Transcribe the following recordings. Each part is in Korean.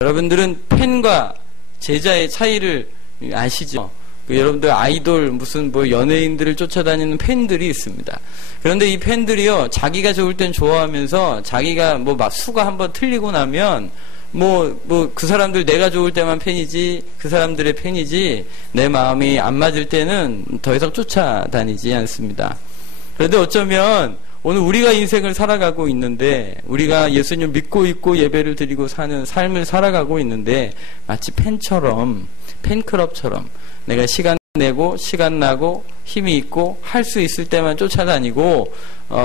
여러분들은 팬과 제자의 차이를 아시죠? 여러분들 아이돌 무슨 뭐 연예인들을 쫓아다니는 팬들이 있습니다. 그런데 이 팬들이요, 자기가 좋을 땐 좋아하면서 자기가 뭐 막 수가 한번 틀리고 나면 그 사람들 내가 좋을 때만 팬이지, 그 사람들의 팬이지, 내 마음이 안 맞을 때는 더 이상 쫓아다니지 않습니다. 그런데 어쩌면 오늘 우리가 인생을 살아가고 있는데, 우리가 예수님 믿고 있고 예배를 드리고 사는 삶을 살아가고 있는데, 마치 팬처럼, 팬클럽처럼 내가 시간 내고 시간 나고 힘이 있고 할 수 있을 때만 쫓아다니고,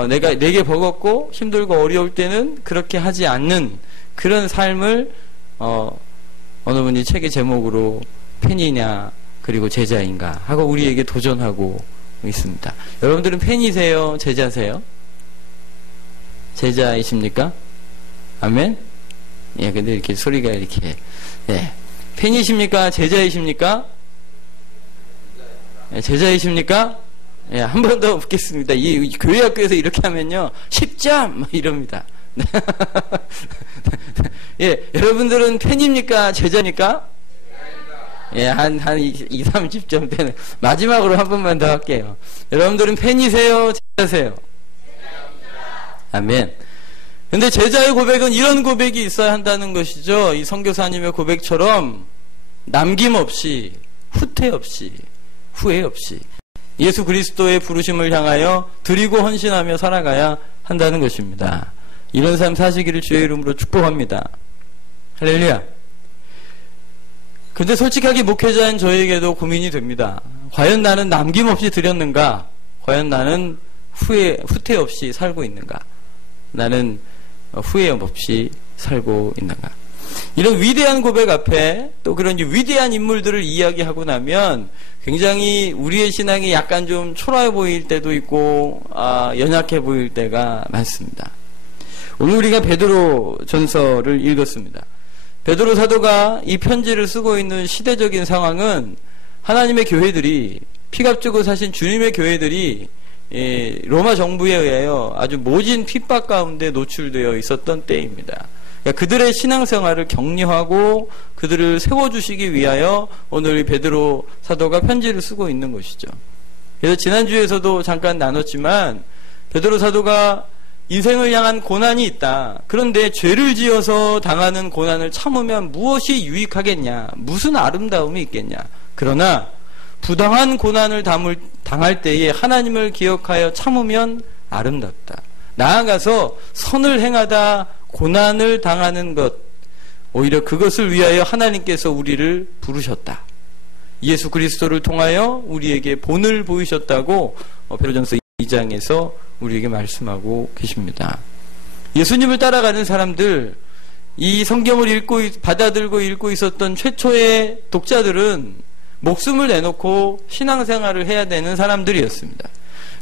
내게 버겁고 힘들고 어려울 때는 그렇게 하지 않는 그런 삶을 어느 분이 책의 제목으로 팬이냐 그리고 제자인가 하고 우리에게 도전하고 있습니다. 여러분들은 팬이세요? 제자세요? 제자이십니까? 아멘? 예, 근데 이렇게 소리가 이렇게, 예. 팬이십니까? 제자이십니까? 예, 제자이십니까? 예, 한 번 더 묻겠습니다. 이 교회 학교에서 이렇게 하면요, 10점! 이럽니다. 예, 여러분들은 팬입니까? 제자입니까? 예, 한 30점 되는. 마지막으로 한 번만 더 할게요. 여러분들은 팬이세요? 제자세요? 아멘. 근데 제자의 고백은 이런 고백이 있어야 한다는 것이죠. 이 선교사님의 고백처럼 남김없이, 후퇴 없이, 후회 없이 예수 그리스도의 부르심을 향하여 드리고 헌신하며 살아가야 한다는 것입니다. 이런 삶 사시기를 주의 이름으로 축복합니다. 할렐루야. 근데 솔직하게 목회자인 저에게도 고민이 됩니다. 과연 나는 남김없이 드렸는가? 과연 나는 후퇴 없이 살고 있는가? 나는 후회 없이 살고 있는가? 이런 위대한 고백 앞에 또 그런 위대한 인물들을 이야기하고 나면 굉장히 우리의 신앙이 약간 좀 초라해 보일 때도 있고 연약해 보일 때가 많습니다. 오늘 우리가 베드로 전서를 읽었습니다. 베드로 사도가 이 편지를 쓰고 있는 시대적인 상황은 하나님의 교회들이, 피값주고 사신 주님의 교회들이 로마 정부에 의하여 아주 모진 핍박 가운데 노출되어 있었던 때입니다. 그러니까 그들의 신앙생활을 격려하고 그들을 세워주시기 위하여 오늘 베드로 사도가 편지를 쓰고 있는 것이죠. 그래서 지난주에서도 잠깐 나눴지만 베드로 사도가 인생을 향한 고난이 있다. 그런데 죄를 지어서 당하는 고난을 참으면 무엇이 유익하겠냐? 무슨 아름다움이 있겠냐? 그러나 부당한 고난을 당할 때에 하나님을 기억하여 참으면 아름답다. 나아가서 선을 행하다 고난을 당하는 것, 오히려 그것을 위하여 하나님께서 우리를 부르셨다. 예수 그리스도를 통하여 우리에게 본을 보이셨다고 베드로전서 2장에서 우리에게 말씀하고 계십니다. 예수님을 따라가는 사람들, 이 성경을 받아들고 읽고 있었던 최초의 독자들은 목숨을 내놓고 신앙생활을 해야 되는 사람들이었습니다.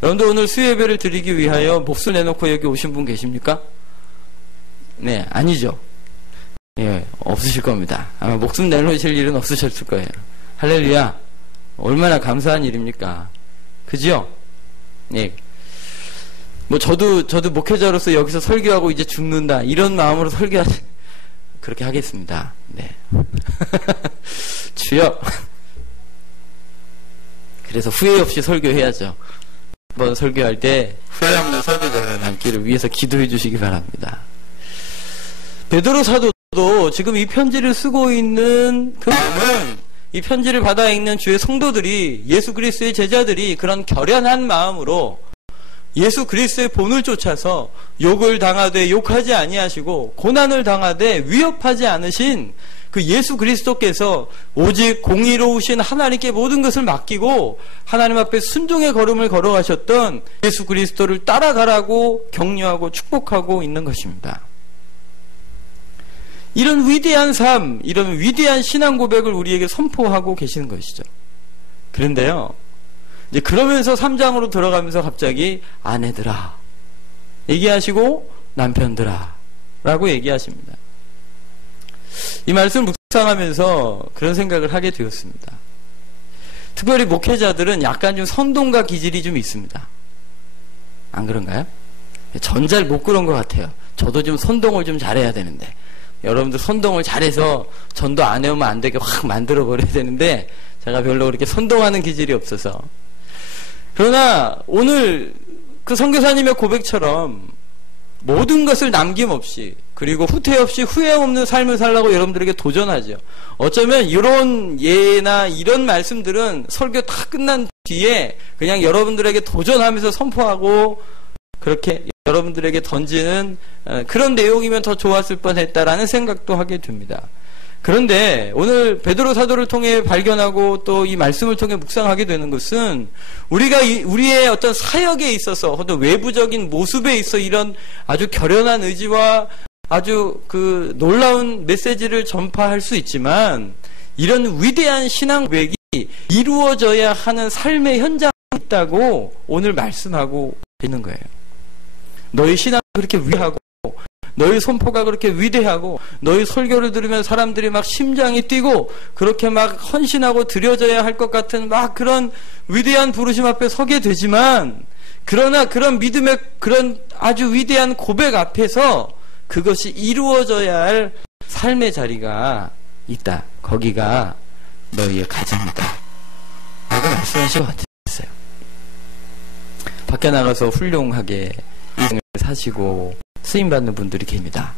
여러분들 오늘 수요예배를 드리기 위하여 목숨을 내놓고 여기 오신 분 계십니까? 네, 아니죠. 예, 없으실 겁니다. 아마 목숨 내놓으실 일은 없으셨을 거예요. 할렐루야. 얼마나 감사한 일입니까? 그죠? 예. 저도 목회자로서 여기서 설교하고 이제 죽는다, 이런 마음으로 그렇게 하겠습니다. 네. 주여. 그래서 후회 없이 설교해야죠. 한번 설교할 때 후회 없는 설교자가 남기를 위해서 기도해 주시기 바랍니다. 베드로 사도도 지금 이 편지를 쓰고 있는 그 마음은, 이 편지를 받아 읽는 주의 성도들이, 예수 그리스도의 제자들이 그런 결연한 마음으로 예수 그리스도의 본을 쫓아서 욕을 당하되 욕하지 아니하시고 고난을 당하되 위협하지 않으신 그 예수 그리스도께서 오직 공의로우신 하나님께 모든 것을 맡기고 하나님 앞에 순종의 걸음을 걸어가셨던 예수 그리스도를 따라가라고 격려하고 축복하고 있는 것입니다. 이런 위대한 삶, 이런 위대한 신앙 고백을 우리에게 선포하고 계시는 것이죠. 그런데요, 이제 그러면서 3장으로 들어가면서 갑자기 아내들아 얘기하시고 남편들아 라고 얘기하십니다. 이 말씀을 묵상하면서 그런 생각을 하게 되었습니다. 특별히 목회자들은 약간 좀 선동과 기질이 좀 있습니다. 안 그런가요? 전 잘 못 그런 것 같아요. 저도 좀 선동을 좀 잘해야 되는데 여러분들 선동을 잘해서 전도 안 해오면 안 되게 확 만들어 버려야 되는데 제가 별로 그렇게 선동하는 기질이 없어서. 그러나 오늘 그 선교사님의 고백처럼 모든 것을 남김없이 그리고 후퇴 없이 후회 없는 삶을 살라고 여러분들에게 도전하죠. 어쩌면 이런 예나 이런 말씀들은 설교 다 끝난 뒤에 그냥 여러분들에게 도전하면서 선포하고 그렇게 여러분들에게 던지는 그런 내용이면 더 좋았을 뻔했다라는 생각도 하게 됩니다. 그런데 오늘 베드로 사도를 통해 발견하고 또 이 말씀을 통해 묵상하게 되는 것은 우리가 우리의 어떤 사역에 있어서 어떤 외부적인 모습에 있어 이런 아주 결연한 의지와 아주 그 놀라운 메시지를 전파할 수 있지만 이런 위대한 신앙 고백이 이루어져야 하는 삶의 현장이 있다고 오늘 말씀하고 있는 거예요. 너희 신앙이 그렇게 위대하고 너희 선포가 그렇게 위대하고 너희 설교를 들으면 사람들이 막 심장이 뛰고 그렇게 막 헌신하고 드려져야 할 것 같은 막 그런 위대한 부르심 앞에 서게 되지만 그러나 그런 믿음의 그런 아주 위대한 고백 앞에서 그것이 이루어져야 할 삶의 자리가 있다. 거기가 너희의 가정이다. 라고 말씀하시고 어땠어요? 밖에 나가서 훌륭하게 인생을 사시고 쓰임받는 분들이 계십니다.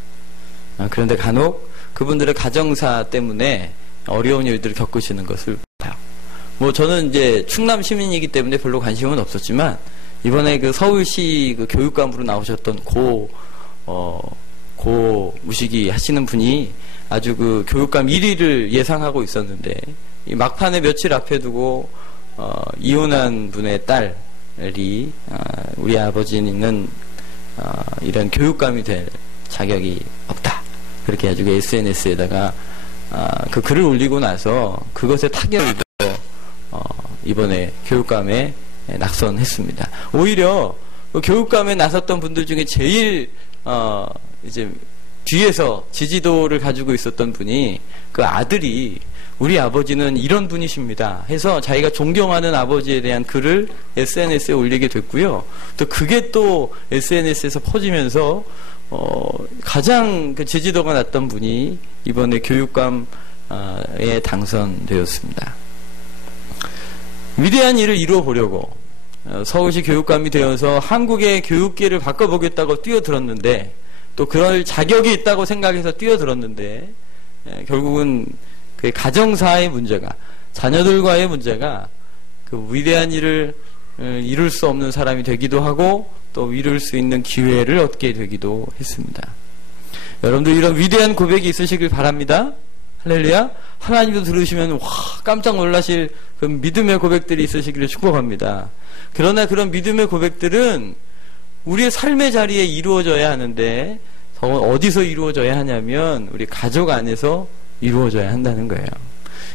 그런데 간혹 그분들의 가정사 때문에 어려운 일들을 겪으시는 것을 봐요. 뭐 저는 이제 충남 시민이기 때문에 별로 관심은 없었지만 이번에 그 서울시 그 교육감으로 나오셨던 고 무식이 하시는 분이 아주 그 교육감 1위를 예상하고 있었는데 이 막판에 며칠 앞에 두고 이혼한 분의 딸이 우리 아버지는 이런 교육감이 될 자격이 없다. 그렇게 해가지고 SNS에다가 그 글을 올리고 나서 그것에 타격을 입어 이번에 교육감에 낙선했습니다. 오히려 그 교육감에 나섰던 분들 중에 제일 이제 뒤에서 지지도를 가지고 있었던 분이 그 아들이 우리 아버지는 이런 분이십니다 해서 자기가 존경하는 아버지에 대한 글을 SNS에 올리게 됐고요. 또 그게 또 SNS에서 퍼지면서 가장 그 지지도가 났던 분이 이번에 교육감에 당선되었습니다. 위대한 일을 이루어 보려고 서울시 교육감이 되어서 한국의 교육계를 바꿔보겠다고 뛰어들었는데 또 그럴 자격이 있다고 생각해서 뛰어들었는데 결국은 그 가정사의 문제가 자녀들과의 문제가 그 위대한 일을 이룰 수 없는 사람이 되기도 하고 또 이룰 수 있는 기회를 얻게 되기도 했습니다. 여러분들 이런 위대한 고백이 있으시길 바랍니다. 할렐루야. 하나님도 들으시면 와 깜짝 놀라실 그 믿음의 고백들이 있으시기를 축복합니다. 그러나 그런 믿음의 고백들은 우리의 삶의 자리에 이루어져야 하는데 어디서 이루어져야 하냐면 우리 가족 안에서 이루어져야 한다는 거예요.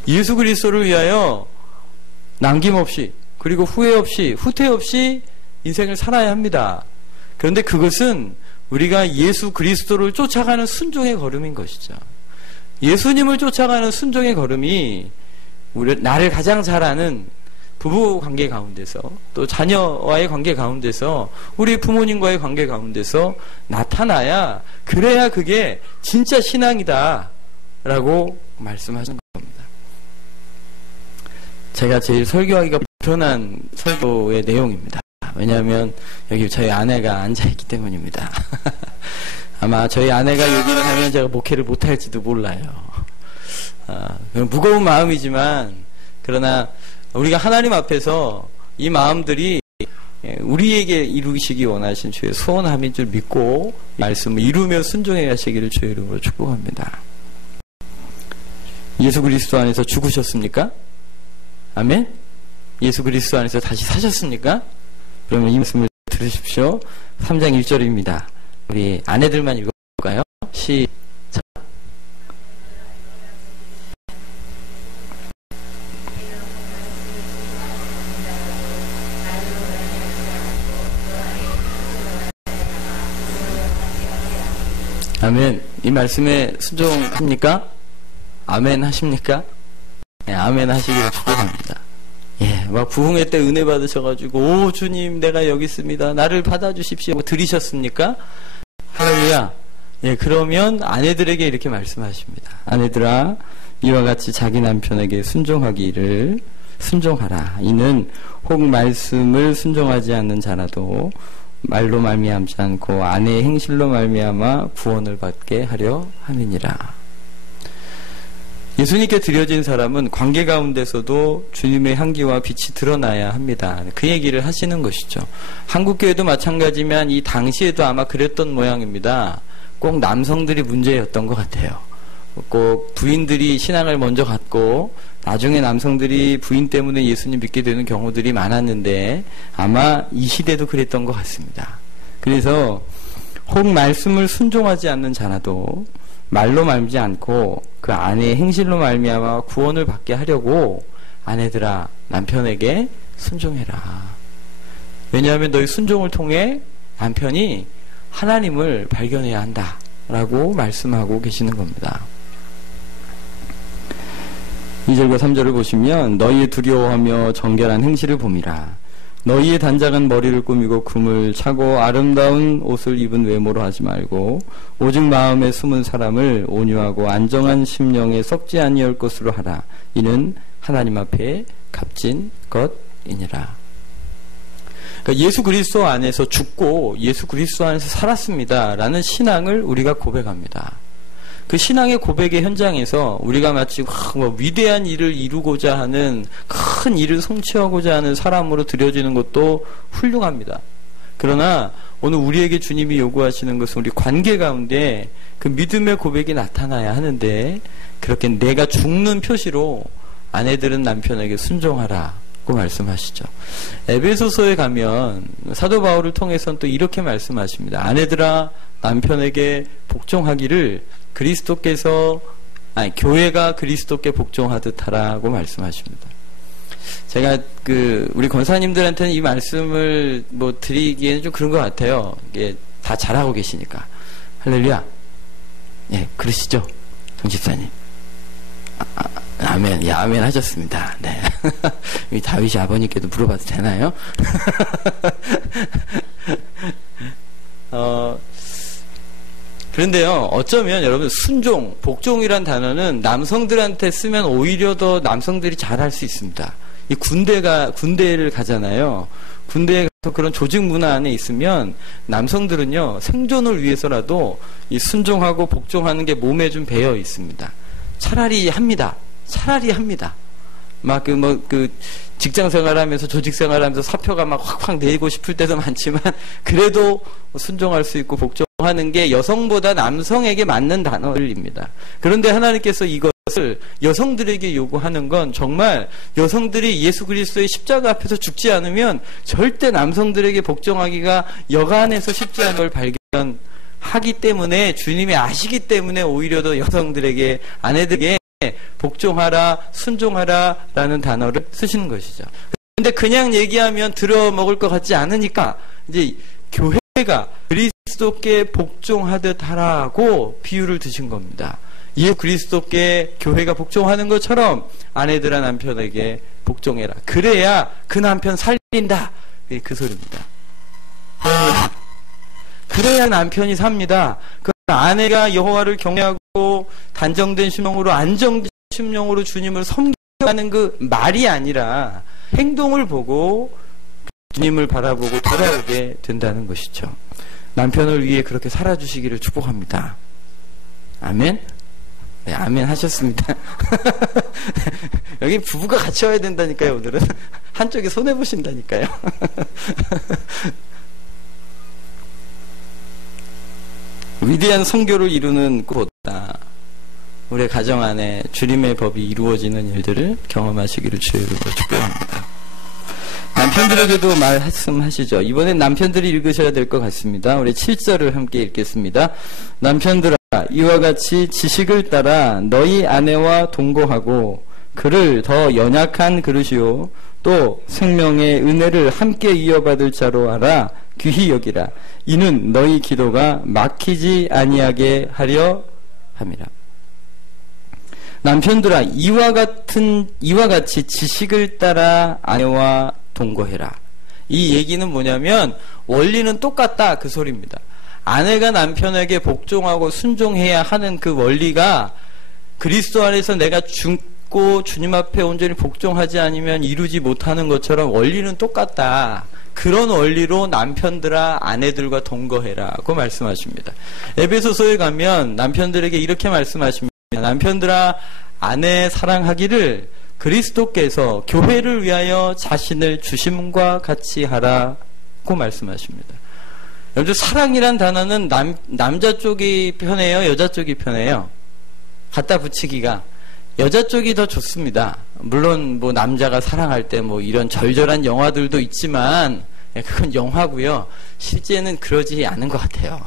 예수 그리스도를 위하여 남김없이 그리고 후회 없이 후퇴 없이 인생을 살아야 합니다. 그런데 그것은 우리가 예수 그리스도를 쫓아가는 순종의 걸음인 것이죠. 예수님을 쫓아가는 순종의 걸음이 나를 가장 잘 아는 부부 관계 가운데서 또 자녀와의 관계 가운데서 우리 부모님과의 관계 가운데서 나타나야 그래야 그게 진짜 신앙이다 라고 말씀하시는 겁니다. 제가 제일 설교하기가 불편한 설교의 내용입니다. 왜냐하면 여기 저희 아내가 앉아있기 때문입니다. 아마 저희 아내가 여기를 하면 제가 목회를 못할지도 몰라요. 무거운 마음이지만 그러나 우리가 하나님 앞에서 이 마음들이 우리에게 이루시기 원하신 주의 소원함인 줄 믿고 말씀을 이루며 순종해 가시기를 주의 이름으로 축복합니다. 예수 그리스도 안에서 죽으셨습니까? 아멘? 예수 그리스도 안에서 다시 사셨습니까? 그러면 이 말씀을 들으십시오. 3장 1절입니다. 우리 아내들만 읽어볼까요? 시작. 아멘. 이 말씀에 순종합니까? 아멘 하십니까? 네, 아멘 하시기를 축복합니다. 예, 막 부흥회 때 은혜 받으셔가지고 오 주님 내가 여기 있습니다. 나를 받아주십시오. 드리셨습니까? 할렐루야. 예, 그러면 아내들에게 이렇게 말씀하십니다. 아내들아, 이와 같이 자기 남편에게 순종하라. 이는 혹 말씀을 순종하지 않는 자라도 말로 말미암지 않고 아내의 행실로 말미암아 구원을 받게 하려 함이니라. 예수님께 드려진 사람은 관계 가운데서도 주님의 향기와 빛이 드러나야 합니다. 그 얘기를 하시는 것이죠. 한국교회도 마찬가지면 이 당시에도 아마 그랬던 모양입니다. 꼭 남성들이 문제였던 것 같아요. 꼭 부인들이 신앙을 먼저 갖고 나중에 남성들이 부인 때문에 예수님 믿게 되는 경우들이 많았는데 아마 이 시대도 그랬던 것 같습니다. 그래서 혹 말씀을 순종하지 않는 자라도 말로 말지 않고 그 아내의 행실로 말미암아 구원을 받게 하려고 아내들아 남편에게 순종해라. 왜냐하면 너희 순종을 통해 남편이 하나님을 발견해야 한다라고 말씀하고 계시는 겁니다. 2절과 3절을 보시면 너희의 두려워하며 정결한 행실을 봄이라. 너희의 단장한 머리를 꾸미고 금을 차고 아름다운 옷을 입은 외모로 하지 말고 오직 마음에 숨은 사람을 온유하고 안정한 심령에 썩지 아니할 것으로 하라. 이는 하나님 앞에 값진 것이니라. 그러니까 예수 그리스도 안에서 죽고 예수 그리스도 안에서 살았습니다 라는 신앙을 우리가 고백합니다. 그 신앙의 고백의 현장에서 우리가 마치 위대한 일을 이루고자 하는 큰 일을 성취하고자 하는 사람으로 드려지는 것도 훌륭합니다. 그러나 오늘 우리에게 주님이 요구하시는 것은 우리 관계 가운데 그 믿음의 고백이 나타나야 하는데 그렇게 내가 죽는 표시로 아내들은 남편에게 순종하라고 말씀하시죠. 에베소서에 가면 사도 바울을 통해서는 또 이렇게 말씀하십니다. 아내들아 남편에게 복종하기를 교회가 그리스도께 복종하듯 하라고 말씀하십니다. 제가 우리 권사님들한테는 이 말씀을 드리기에는 좀 그런 것 같아요. 이게 다 잘하고 계시니까. 할렐루야. 예, 그러시죠? 동집사님. 아멘. 예, 아멘 하셨습니다. 네. 이 다윗이 아버님께도 물어봐도 되나요? 그런데요, 어쩌면 여러분 순종, 복종이란 단어는 남성들한테 쓰면 오히려 더 남성들이 잘할 수 있습니다. 이 군대를 가잖아요. 군대에 가서 그런 조직 문화 안에 있으면 남성들은요, 생존을 위해서라도 이 순종하고 복종하는 게 몸에 좀 배어 있습니다. 차라리 합니다. 직장 생활하면서 조직 생활하면서 사표가 막 확확 내리고 싶을 때도 많지만 그래도 순종할 수 있고 복종하는 게 여성보다 남성에게 맞는 단어입니다. 그런데 하나님께서 이것을 여성들에게 요구하는 건 정말 여성들이 예수 그리스도의 십자가 앞에서 죽지 않으면 절대 남성들에게 복종하기가 여간해서 쉽지 않은 걸 발견하기 때문에 주님이 아시기 때문에 오히려 더 여성들에게 아내들에게 복종하라, 순종하라 라는 단어를 쓰시는 것이죠. 근데 그냥 얘기하면 들어먹을 것 같지 않으니까 이제 교회가 그리스도께 복종하듯 하라고 비유를 드신 겁니다. 예수 그리스도께 교회가 복종하는 것처럼 아내들아 남편에게 복종해라. 그래야 그 남편 살린다. 그 소리입니다. 그래야 남편이 삽니다. 그 아내가 여호와를 경외하고 단정된 심령으로 안정된 심령으로 주님을 섬겨하는 그 말이 아니라 행동을 보고 주님을 바라보고 돌아오게 된다는 것이죠. 남편을 위해 그렇게 살아주시기를 축복합니다. 아멘? 네, 아멘 하셨습니다. 여기 부부가 같이 와야 된다니까요, 오늘은. 한쪽이 손해보신다니까요. 위대한 성교를 이루는 것보다 우리 가정 안에 주님의 법이 이루어지는 일들을 경험하시기를 주의 이름으로 축복합니다. 남편들에게도 말씀하시죠. 이번엔 남편들이 읽으셔야 될 것 같습니다. 우리 7절을 함께 읽겠습니다. 남편들아 이와 같이 지식을 따라 너희 아내와 동거하고 그를 더 연약한 그릇이요 또 생명의 은혜를 함께 이어받을 자로 알아 귀히 여기라. 이는 너희 기도가 막히지 아니하게 하려 함이라. 남편들아 이와 같이 지식을 따라 아내와 동거해라. 이 얘기는 뭐냐면 원리는 똑같다 그 소리입니다. 아내가 남편에게 복종하고 순종해야 하는 그 원리가 그리스도 안에서 내가 죽고 주님 앞에 온전히 복종하지 않으면 이루지 못하는 것처럼 원리는 똑같다. 그런 원리로 남편들아 아내들과 동거해라고 말씀하십니다. 에베소서에 가면 남편들에게 이렇게 말씀하십니다. 남편들아 아내 사랑하기를 그리스도께서 교회를 위하여 자신을 주심과 같이 하라고 말씀하십니다. 여러분들 사랑이란 단어는 남자 쪽이 편해요? 여자 쪽이 편해요? 갖다 붙이기가 여자 쪽이 더 좋습니다. 물론 뭐 남자가 사랑할 때 뭐 이런 절절한 영화들도 있지만 그건 영화고요. 실제는 그러지 않은 것 같아요.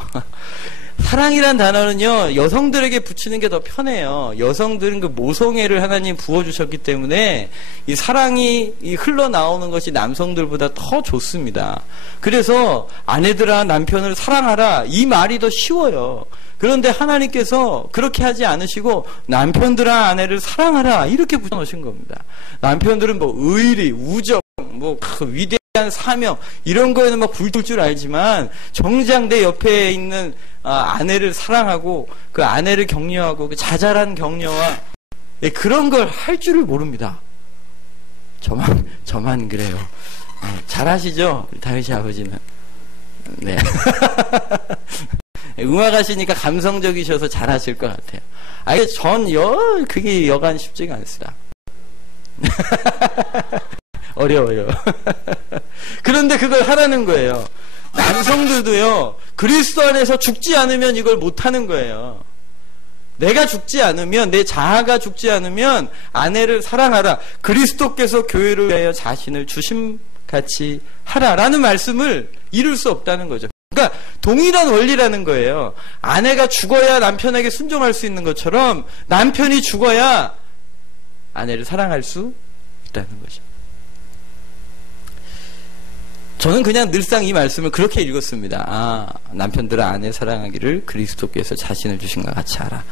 사랑이란 단어는요, 여성들에게 붙이는 게 더 편해요. 여성들은 그 모성애를 하나님 부어주셨기 때문에 이 사랑이 흘러나오는 것이 남성들보다 더 좋습니다. 그래서 아내들아 남편을 사랑하라 이 말이 더 쉬워요. 그런데 하나님께서 그렇게 하지 않으시고 남편들아 아내를 사랑하라 이렇게 붙여놓으신 겁니다. 남편들은 뭐 의리, 우정, 뭐 위대한 사명 이런 거에는 막 불들 줄 알지만 정작 내 옆에 있는 아내를 사랑하고 그 아내를 격려하고 그 자잘한 격려와 그런 걸 할 줄을 모릅니다. 저만 그래요. 잘하시죠? 다윗이 아버지는. 네. 음악하시니까 감성적이셔서 잘하실 것 같아요. 그게 여간 쉽지가 않습니다. 어려워요. 그런데 그걸 하라는 거예요. 남성들도요, 그리스도 안에서 죽지 않으면 이걸 못하는 거예요. 내가 죽지 않으면, 내 자아가 죽지 않으면 아내를 사랑하라. 그리스도께서 교회를 위하여 자신을 주심같이 하라라는 말씀을 이룰 수 없다는 거죠. 그러니까 동일한 원리라는 거예요. 아내가 죽어야 남편에게 순종할 수 있는 것처럼 남편이 죽어야 아내를 사랑할 수 있다는 거죠. 저는 그냥 늘상 이 말씀을 그렇게 읽었습니다. 남편들아 아내 사랑하기를 그리스도께서 자신을 주신 것 같이 하라.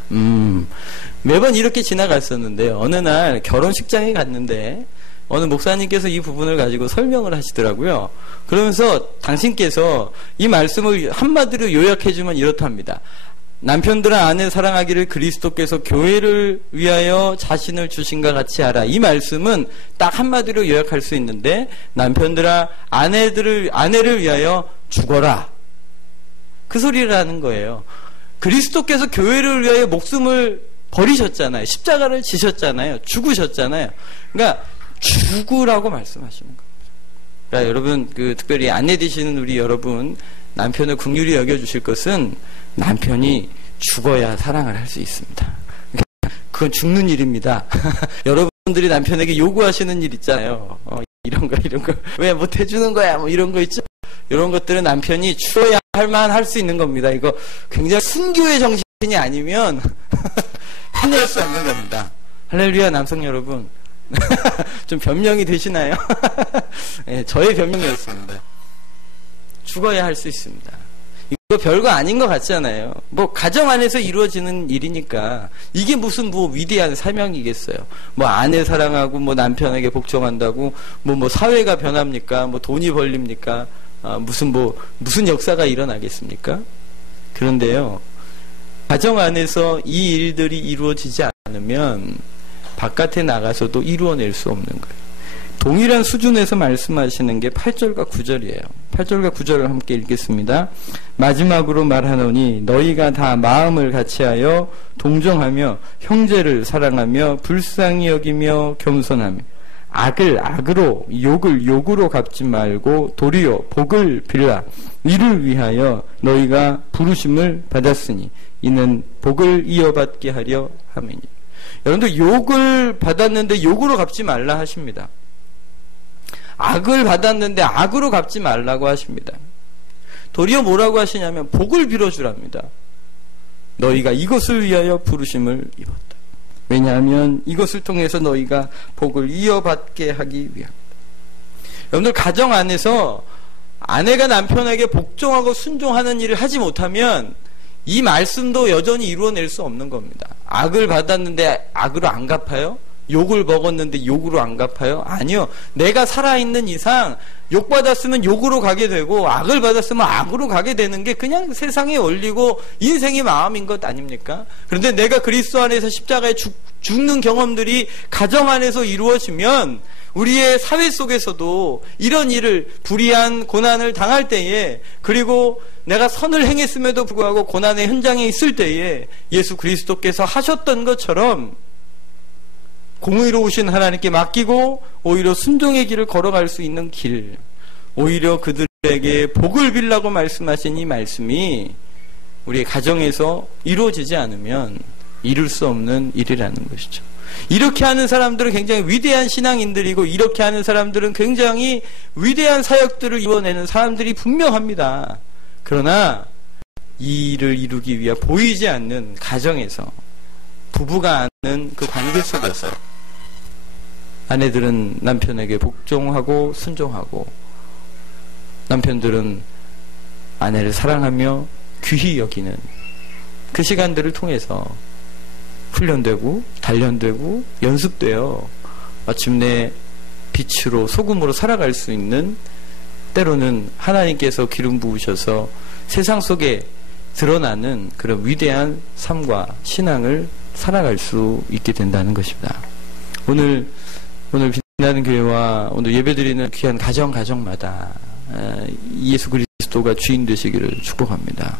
매번 이렇게 지나갔었는데요. 어느 날 결혼식장에 갔는데 어느 목사님께서 이 부분을 가지고 설명을 하시더라고요. 그러면서 당신께서 이 말씀을 한마디로 요약해주면 이렇답니다. 남편들아 아내 사랑하기를 그리스도께서 교회를 위하여 자신을 주신과 같이 하라. 이 말씀은 딱 한마디로 요약할 수 있는데 남편들아 아내를 위하여 죽어라. 그 소리를 하는 거예요. 그리스도께서 교회를 위하여 목숨을 버리셨잖아요. 십자가를 지셨잖아요. 죽으셨잖아요. 그러니까 죽으라고 말씀하시는 겁니다. 그러니까 여러분 특별히 아내 되시는 우리 여러분 남편을 긍휼히 여겨주실 것은 남편이 죽어야 사랑을 할 수 있습니다. 그건 죽는 일입니다. 여러분들이 남편에게 요구하시는 일 있잖아요. 이런 거 왜 못 해주는 거야 뭐 이런 거 있죠. 이런 것들은 남편이 죽어야 할 수 있는 겁니다. 이거 굉장히 순교의 정신이 아니면 해낼 수 없는 겁니다. 할렐루야 남성 여러분. 좀 변명이 되시나요? 네, 저의 변명이었습니다. 죽어야 할 수 있습니다. 이거 별거 아닌 것 같잖아요. 뭐 가정 안에서 이루어지는 일이니까 이게 무슨 뭐 위대한 사명이겠어요. 뭐 아내 사랑하고 뭐 남편에게 복종한다고 뭐 사회가 변합니까? 뭐 돈이 벌립니까? 무슨 역사가 일어나겠습니까? 그런데요, 가정 안에서 이 일들이 이루어지지 않으면 바깥에 나가서도 이루어낼 수 없는 거예요. 동일한 수준에서 말씀하시는 게 8절과 9절이에요. 8절과 9절을 함께 읽겠습니다. 마지막으로 말하노니 너희가 다 마음을 같이하여 동정하며 형제를 사랑하며 불쌍히 여기며 겸손하며 악을 악으로 욕을 욕으로 갚지 말고 도리어 복을 빌라. 이를 위하여 너희가 부르심을 받았으니 이는 복을 이어받게 하려 함이니. 여러분들 욕을 받았는데 욕으로 갚지 말라 하십니다. 악을 받았는데 악으로 갚지 말라고 하십니다. 도리어 뭐라고 하시냐면 복을 빌어주랍니다. 너희가 이것을 위하여 부르심을 입었다. 왜냐하면 이것을 통해서 너희가 복을 이어받게 하기 위함이다. 여러분들 가정 안에서 아내가 남편에게 복종하고 순종하는 일을 하지 못하면 이 말씀도 여전히 이루어낼 수 없는 겁니다. 악을 받았는데 악으로 안 갚아요? 욕을 먹었는데 욕으로 안 갚아요? 아니요. 내가 살아있는 이상 욕 받았으면 욕으로 가게 되고 악을 받았으면 악으로 가게 되는 게 그냥 세상의 원리고 인생의 마음인 것 아닙니까? 그런데 내가 그리스도 안에서 십자가에 죽는 경험들이 가정 안에서 이루어지면 우리의 사회 속에서도 이런 일을, 불의한 고난을 당할 때에, 그리고 내가 선을 행했음에도 불구하고 고난의 현장에 있을 때에 예수 그리스도께서 하셨던 것처럼 공의로우신 하나님께 맡기고 오히려 순종의 길을 걸어갈 수 있는 길, 오히려 그들에게 복을 빌라고 말씀하신 이 말씀이 우리의 가정에서 이루어지지 않으면 이룰 수 없는 일이라는 것이죠. 이렇게 하는 사람들은 굉장히 위대한 신앙인들이고, 이렇게 하는 사람들은 굉장히 위대한 사역들을 이뤄내는 사람들이 분명합니다. 그러나 이 일을 이루기 위해 보이지 않는 가정에서, 부부가 아는 그 관계 속에서 아내들은 남편에게 복종하고 순종하고, 남편들은 아내를 사랑하며 귀히 여기는 그 시간들을 통해서 훈련되고 단련되고 연습되어 마침내 빛으로, 소금으로 살아갈 수 있는, 때로는 하나님께서 기름 부으셔서 세상 속에 드러나는 그런 위대한 삶과 신앙을 살아갈 수 있게 된다는 것입니다. 오늘 빛나는 교회와 오늘 예배드리는 귀한 가정마다 예수 그리스도가 주인 되시기를 축복합니다.